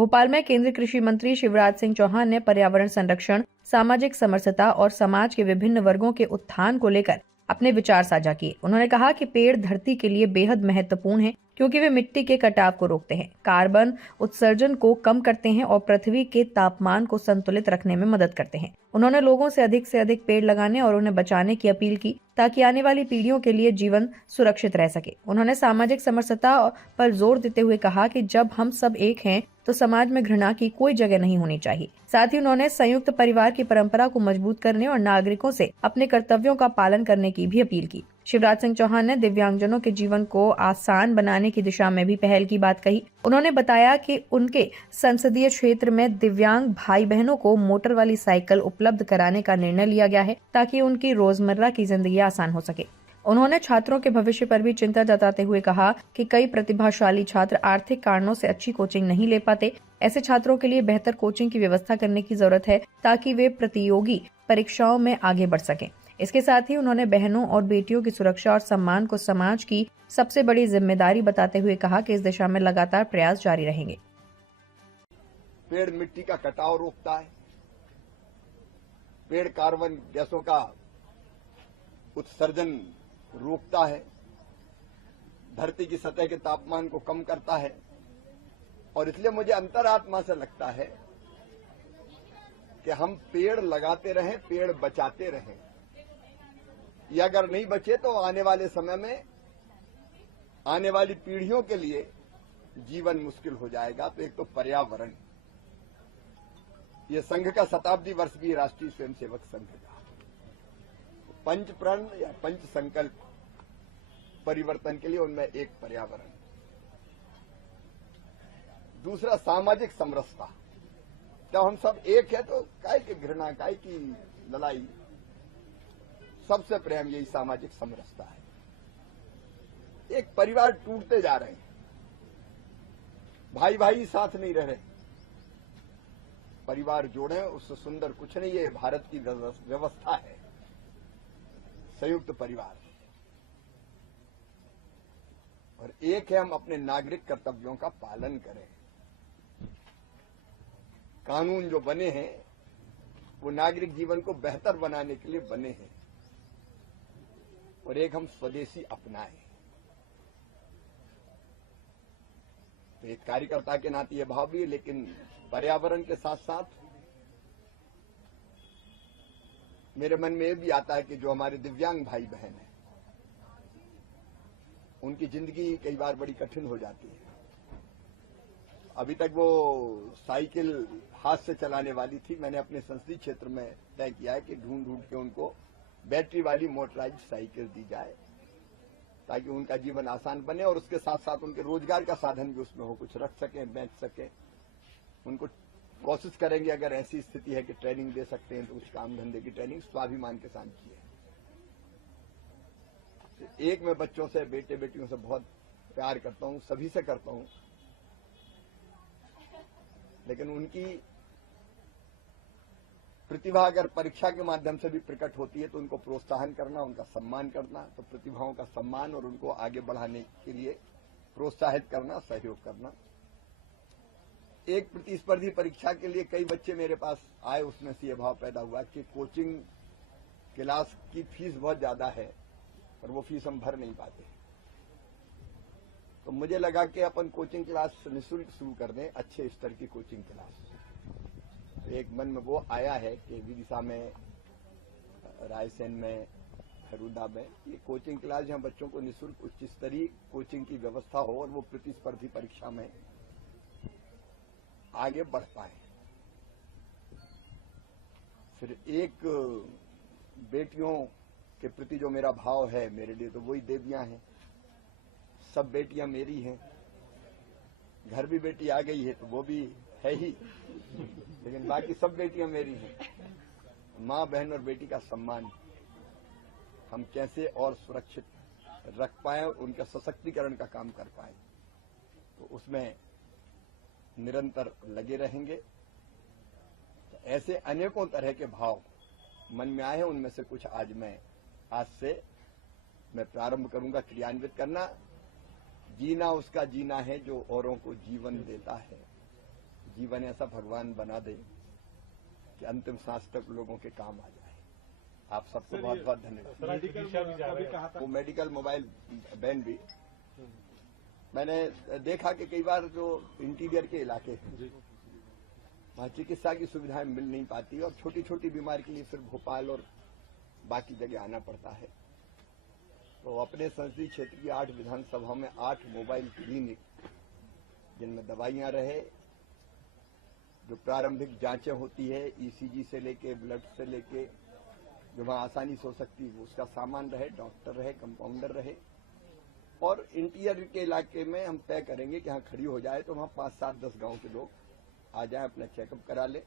भोपाल में केंद्रीय कृषि मंत्री शिवराज सिंह चौहान ने पर्यावरण संरक्षण, सामाजिक समरसता और समाज के विभिन्न वर्गों के उत्थान को लेकर अपने विचार साझा किए। उन्होंने कहा कि पेड़ धरती के लिए बेहद महत्वपूर्ण हैं, क्योंकि वे मिट्टी के कटाव को रोकते हैं, कार्बन उत्सर्जन को कम करते हैं और पृथ्वी के तापमान को संतुलित रखने में मदद करते हैं। उन्होंने लोगों से अधिक पेड़ लगाने और उन्हें बचाने की अपील की, ताकि आने वाली पीढ़ियों के लिए जीवन सुरक्षित रह सके। उन्होंने सामाजिक समरसता पर जोर देते हुए कहा कि जब हम सब एक हैं तो समाज में घृणा की कोई जगह नहीं होनी चाहिए। साथ ही उन्होंने संयुक्त परिवार की परंपरा को मजबूत करने और नागरिकों से अपने कर्तव्यों का पालन करने की भी अपील की। शिवराज सिंह चौहान ने दिव्यांगजनों के जीवन को आसान बनाने की दिशा में भी पहल की बात कही। उन्होंने बताया कि उनके संसदीय क्षेत्र में दिव्यांग भाई बहनों को मोटर वाली साइकिल उपलब्ध कराने का निर्णय लिया गया है, ताकि उनकी रोजमर्रा की जिंदगी आसान हो सके। उन्होंने छात्रों के भविष्य पर भी चिंता जताते हुए कहा कि कई प्रतिभाशाली छात्र आर्थिक कारणों से अच्छी कोचिंग नहीं ले पाते। ऐसे छात्रों के लिए बेहतर कोचिंग की व्यवस्था करने की जरूरत है, ताकि वे प्रतियोगी परीक्षाओं में आगे बढ़ सकें। इसके साथ ही उन्होंने बहनों और बेटियों की सुरक्षा और सम्मान को समाज की सबसे बड़ी जिम्मेदारी बताते हुए कहा कि इस दिशा में लगातार प्रयास जारी रहेंगे। पेड़ मिट्टी का कटाव रोकता है, पेड़ कार्बन गैसों का उत्सर्जन रोकता है, धरती की सतह के तापमान को कम करता है। और इसलिए मुझे अंतरात्मा से लगता है कि हम पेड़ लगाते रहें, पेड़ बचाते रहें। ये अगर नहीं बचे तो आने वाले समय में आने वाली पीढ़ियों के लिए जीवन मुश्किल हो जाएगा। तो एक तो पर्यावरण, ये संघ का शताब्दी वर्ष भी राष्ट्रीय स्वयंसेवक संघ का पंच प्रण या पंच संकल्प परिवर्तन के लिए, उनमें एक पर्यावरण, दूसरा सामाजिक समरसता। जब हम सब एक है तो काय की घृणा, काय की लड़ाई, सबसे प्रेम यही सामाजिक समरसता है। एक परिवार टूटते जा रहे हैं, भाई भाई साथ नहीं रह रहे, परिवार जोड़े, उससे सुंदर कुछ नहीं। ये भारत की व्यवस्था है, संयुक्त परिवार। और एक है हम अपने नागरिक कर्तव्यों का पालन करें। कानून जो बने हैं वो नागरिक जीवन को बेहतर बनाने के लिए बने हैं। और एक हम स्वदेशी अपनाएं। तो एक कार्यकर्ता के नाते यह भाव भी है, लेकिन पर्यावरण के साथ साथ मेरे मन में यह भी आता है कि जो हमारे दिव्यांग भाई बहन हैं, उनकी जिंदगी कई बार बड़ी कठिन हो जाती है। अभी तक वो साइकिल हाथ से चलाने वाली थी, मैंने अपने संसदीय क्षेत्र में तय किया है कि ढूंढ ढूंढ के उनको बैटरी वाली मोटराइज्ड साइकिल दी जाए, ताकि उनका जीवन आसान बने और उसके साथ साथ उनके रोजगार का साधन भी उसमें हो, कुछ रख सकें, बेच सकें। उनको कोशिश करेंगे, अगर ऐसी स्थिति है कि ट्रेनिंग दे सकते हैं तो कुछ काम धंधे की ट्रेनिंग स्वाभिमान के साथ की है। एक मैं बच्चों से, बेटे बेटियों से बहुत प्यार करता हूं, सभी से करता हूं, लेकिन उनकी प्रतिभा अगर परीक्षा के माध्यम से भी प्रकट होती है तो उनको प्रोत्साहन करना, उनका सम्मान करना, तो प्रतिभाओं का सम्मान और उनको आगे बढ़ाने के लिए प्रोत्साहित करना, सहयोग करना। एक प्रतिस्पर्धी परीक्षा के लिए कई बच्चे मेरे पास आए, उसमें से यह भाव पैदा हुआ कि कोचिंग क्लास की फीस बहुत ज्यादा है और वो फीस हम भर नहीं पाते। तो मुझे लगा कि अपन कोचिंग क्लास निःशुल्क शुरू कर दें, अच्छे स्तर की कोचिंग क्लास। एक मन में वो आया है कि विदिशा में, रायसेन में, हरुदा में ये कोचिंग क्लास जहां बच्चों को निःशुल्क उच्च स्तरीय कोचिंग की व्यवस्था हो और वो प्रतिस्पर्धी परीक्षा में आगे बढ़ पाए। फिर एक बेटियों के प्रति जो मेरा भाव है, मेरे लिए तो वही देवियां हैं। सब बेटियां मेरी हैं, घर भी बेटी आ गई है तो वो भी है ही, लेकिन बाकी सब बेटियां मेरी हैं। मां, बहन और बेटी का सम्मान हम कैसे और सुरक्षित रख पाए और उनका सशक्तिकरण का काम कर पाए, तो उसमें निरंतर लगे रहेंगे। तो ऐसे अनेकों तरह के भाव मन में आए हैं, उनमें से कुछ आज से मैं प्रारंभ करूंगा क्रियान्वित करना। जीना उसका जीना है जो औरों को जीवन देता है, जीवन ऐसा भगवान बना दे कि अंतिम सांस तक लोगों के काम आ जाए। आप सबको बहुत बहुत धन्यवाद। वो मेडिकल मोबाइल बैन भी मैंने देखा कि कई बार जो इंटीरियर के इलाके हैं वहाँ चिकित्सा की सुविधाएं मिल नहीं पाती और छोटी छोटी बीमारी के लिए सिर्फ भोपाल और बाकी जगह आना पड़ता है। तो अपने संसदीय क्षेत्र की 8 विधानसभाओं में 8 मोबाइल क्लिनिक जिनमें दवाइयां रहे, जो प्रारंभिक जांचें होती है ईसीजी से लेके ब्लड से लेके जो वहां आसानी से हो सकती है उसका सामान रहे, डॉक्टर रहे, कंपाउंडर रहे। और इंटीरियर के इलाके में हम तय करेंगे कि यहाँ खड़ी हो जाए तो वहां 5, 7, 10 गांव के लोग आ जाए, अपना चेकअप करा ले,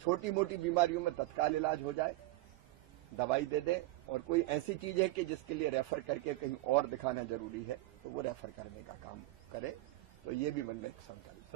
छोटी मोटी बीमारियों में तत्काल इलाज हो जाए, दवाई दे दें। और कोई ऐसी चीज है कि जिसके लिए रेफर करके कहीं और दिखाना जरूरी है तो वो रेफर करने का काम करे। तो ये भी मन में एक संकल्प।